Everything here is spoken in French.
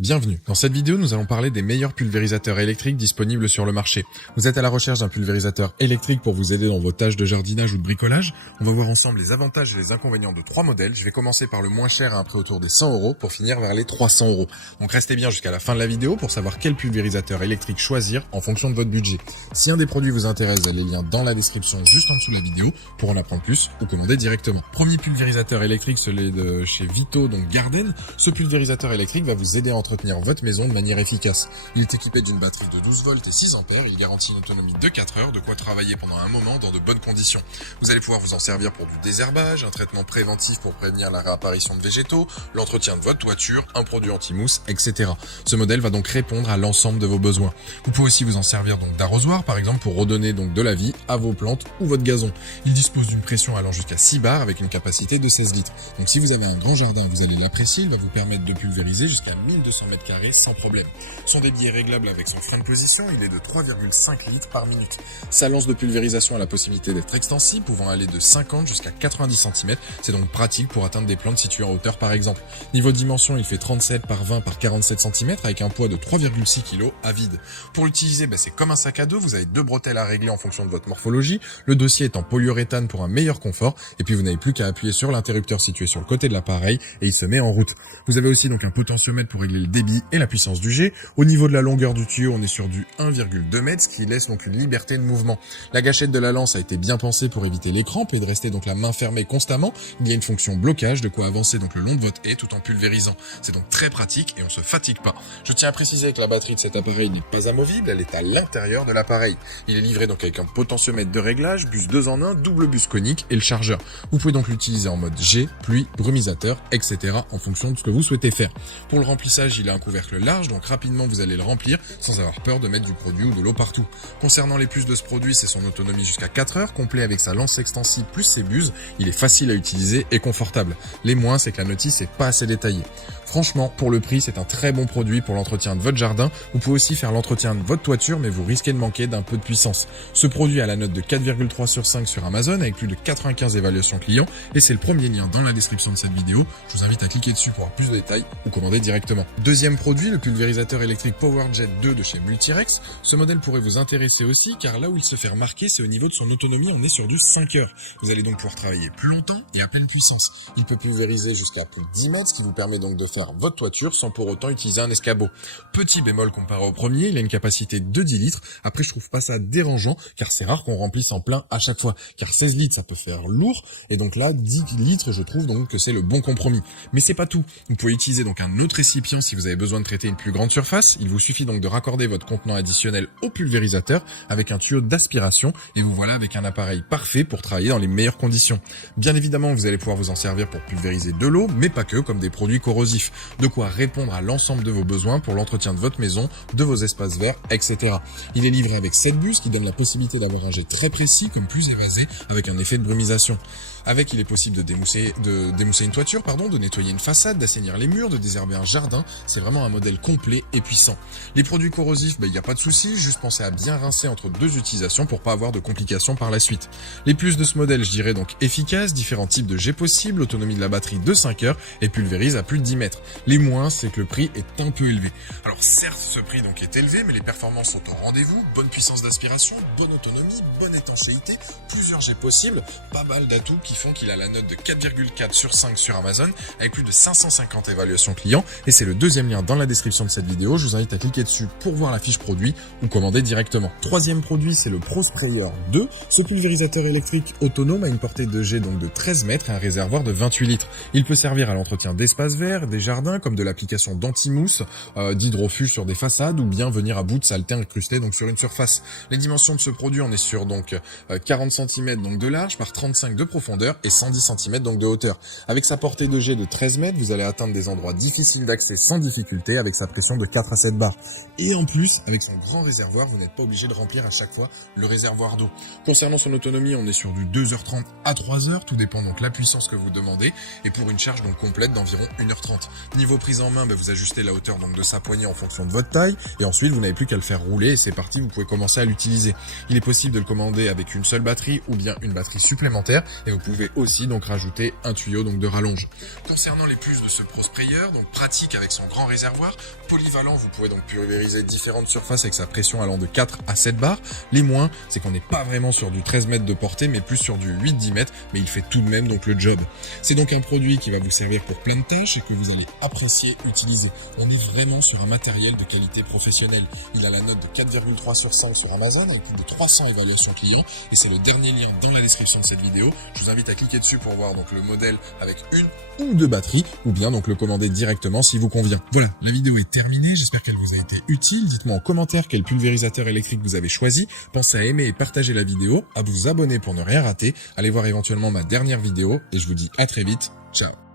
Bienvenue. Dans cette vidéo, nous allons parler des meilleurs pulvérisateurs électriques disponibles sur le marché. Vous êtes à la recherche d'un pulvérisateur électrique pour vous aider dans vos tâches de jardinage ou de bricolage? On va voir ensemble les avantages et les inconvénients de 3 modèles. Je vais commencer par le moins cher à un prix autour des 100 € pour finir vers les 300 €. Donc restez bien jusqu'à la fin de la vidéo pour savoir quel pulvérisateur électrique choisir en fonction de votre budget. Si un des produits vous intéresse, vous avez les liens dans la description juste en dessous de la vidéo pour en apprendre plus ou commander directement. Premier pulvérisateur électrique, celui de chez Vito, donc Garden. Ce pulvérisateur électrique va vous aider à entretenir votre maison de manière efficace. Il est équipé d'une batterie de 12 volts et 6 ampères. Il garantit une autonomie de 4 heures, de quoi travailler pendant un moment dans de bonnes conditions. Vous allez pouvoir vous en servir pour du désherbage, un traitement préventif pour prévenir la réapparition de végétaux, l'entretien de votre toiture, un produit anti-mousse, etc. Ce modèle va donc répondre à l'ensemble de vos besoins. Vous pouvez aussi vous en servir donc d'arrosoir, par exemple, pour redonner donc de la vie à vos plantes ou votre gazon. Il dispose d'une pression allant jusqu'à 6 bars avec une capacité de 16 litres. Donc si vous avez un grand jardin, vous allez l'apprécier. Il va vous permettre de pulvériser jusqu'à 1200 m² sans problème. Son débit est réglable avec son frein de position, il est de 3,5 litres par minute. Sa lance de pulvérisation a la possibilité d'être extensible, pouvant aller de 50 jusqu'à 90 cm. C'est donc pratique pour atteindre des plantes situées en hauteur par exemple. Niveau dimension, il fait 37 par 20 par 47 cm avec un poids de 3,6 kg à vide. Pour l'utiliser, c'est comme un sac à dos, vous avez 2 bretelles à régler en fonction de votre morphologie. Le dossier est en polyuréthane pour un meilleur confort et puis vous n'avez plus qu'à appuyer sur l'interrupteur situé sur le côté de l'appareil et il se met en route. Vous avez aussi donc un potentiomètre pour régler le débit et la puissance du jet. Au niveau de la longueur du tuyau, on est sur du 1,2 m, ce qui laisse donc une liberté de mouvement. La gâchette de la lance a été bien pensée pour éviter les crampes et de rester donc la main fermée constamment. Il y a une fonction blocage, de quoi avancer donc le long de votre haie tout en pulvérisant. C'est donc très pratique et on se fatigue pas. Je tiens à préciser que la batterie de cet appareil n'est pas amovible, elle est à l'intérieur de l'appareil. Il est livré donc avec un potentiomètre de réglage, bus 2 en 1, double bus conique et le chargeur. Vous pouvez donc l'utiliser en mode jet, pluie, brumisateur, etc. en fonction de ce que vous souhaitez faire. Pour le remplissage, il a un couvercle large, donc rapidement vous allez le remplir sans avoir peur de mettre du produit ou de l'eau partout. Concernant les plus de ce produit, c'est son autonomie jusqu'à 4 heures, complet avec sa lance extensible plus ses buses. Il est facile à utiliser et confortable. Les moins, c'est que la notice est pas assez détaillée. Franchement, pour le prix, c'est un très bon produit pour l'entretien de votre jardin. Vous pouvez aussi faire l'entretien de votre toiture, mais vous risquez de manquer d'un peu de puissance. Ce produit a la note de 4,3 sur 5 sur Amazon avec plus de 95 évaluations clients et c'est le premier lien dans la description de cette vidéo. Je vous invite à cliquer dessus pour avoir plus de détails ou commander directement. Deuxième produit, le pulvérisateur électrique PowerJet 2 de chez Multirex. Ce modèle pourrait vous intéresser aussi car là où il se fait remarquer, c'est au niveau de son autonomie, on est sur du 5 heures. Vous allez donc pouvoir travailler plus longtemps et à pleine puissance. Il peut pulvériser jusqu'à plus de 10 mètres, ce qui vous permet donc de faire votre toiture sans pour autant utiliser un escabeau. Petit bémol comparé au premier, il a une capacité de 10 litres. Après, je trouve pas ça dérangeant car c'est rare qu'on remplisse en plein à chaque fois. Car 16 litres, ça peut faire lourd. Et donc là, 10 litres, je trouve donc que c'est le bon compromis. Mais c'est pas tout. Vous pouvez utiliser donc un autre récipient si vous avez besoin de traiter une plus grande surface. Il vous suffit donc de raccorder votre contenant additionnel au pulvérisateur avec un tuyau d'aspiration et vous voilà avec un appareil parfait pour travailler dans les meilleures conditions. Bien évidemment, vous allez pouvoir vous en servir pour pulvériser de l'eau, mais pas que, comme des produits corrosifs. De quoi répondre à l'ensemble de vos besoins pour l'entretien de votre maison, de vos espaces verts, etc. Il est livré avec 7 bus qui donnent la possibilité d'avoir un jet très précis comme plus évasé avec un effet de brumisation. Avec, il est possible de démousser une toiture, de nettoyer une façade, d'assainir les murs, de désherber un jardin. C'est vraiment un modèle complet et puissant. Les produits corrosifs, il n'y a pas de souci, juste pensez à bien rincer entre 2 utilisations pour pas avoir de complications par la suite. Les plus de ce modèle, je dirais donc efficace, différents types de jets possibles, autonomie de la batterie de 5 heures et pulvérise à plus de 10 mètres. Les moins, c'est que le prix est un peu élevé. Alors certes, ce prix donc est élevé, mais les performances sont au rendez-vous, bonne puissance d'aspiration, bonne autonomie, bonne étanchéité, plusieurs jets possibles, pas mal d'atouts qui font qu'il a la note de 4,4 sur 5 sur Amazon avec plus de 550 évaluations clients et c'est le deuxième lien dans la description de cette vidéo. Je vous invite à cliquer dessus pour voir la fiche produit ou commander directement. Troisième produit, c'est le Pro Sprayer 2. Ce pulvérisateur électrique autonome a une portée de jet donc de 13 mètres et un réservoir de 28 litres. Il peut servir à l'entretien d'espaces verts, des jardins comme de l'application d'anti-mousse, d'hydrofuge sur des façades ou bien venir à bout de saleté incrustée donc sur une surface. Les dimensions de ce produit, on est sur donc 40 cm donc de large par 35 de profondeur et 110 cm donc de hauteur. Avec sa portée de jet de 13 mètres, vous allez atteindre des endroits difficiles d'accès sans difficulté avec sa pression de 4 à 7 bars. Et en plus, avec son grand réservoir, vous n'êtes pas obligé de remplir à chaque fois le réservoir d'eau. Concernant son autonomie, on est sur du 2h30 à 3h, tout dépend donc la puissance que vous demandez, et pour une charge donc complète d'environ 1h30. Niveau prise en main, vous ajustez la hauteur donc de sa poignée en fonction de votre taille, et ensuite vous n'avez plus qu'à le faire rouler et c'est parti, vous pouvez commencer à l'utiliser. Il est possible de le commander avec une seule batterie ou bien une batterie supplémentaire, et vous pouvez aussi donc rajouter un tuyau donc de rallonge. Concernant les plus de ce Pro Sprayer, donc pratique avec son grand réservoir. Polyvalent, vous pouvez donc pulvériser différentes surfaces avec sa pression allant de 4 à 7 bars. Les moins, c'est qu'on n'est pas vraiment sur du 13 mètres de portée, mais plus sur du 8-10 mètres, mais il fait tout de même donc le job. C'est donc un produit qui va vous servir pour plein de tâches et que vous allez apprécier utiliser. On est vraiment sur un matériel de qualité professionnelle. Il a la note de 4,3 sur 5 sur Amazon avec plus de 300 évaluations clients et c'est le dernier lien dans la description de cette vidéo. Je vous invite à cliquer dessus pour voir donc le modèle avec une ou deux batteries ou bien donc le commander directement si vous convient. Voilà, la vidéo est terminée, j'espère qu'elle vous a été utile. Dites-moi en commentaire quel pulvérisateur électrique vous avez choisi. Pensez à aimer et partager la vidéo, à vous abonner pour ne rien rater. Allez voir éventuellement ma dernière vidéo et je vous dis à très vite. Ciao.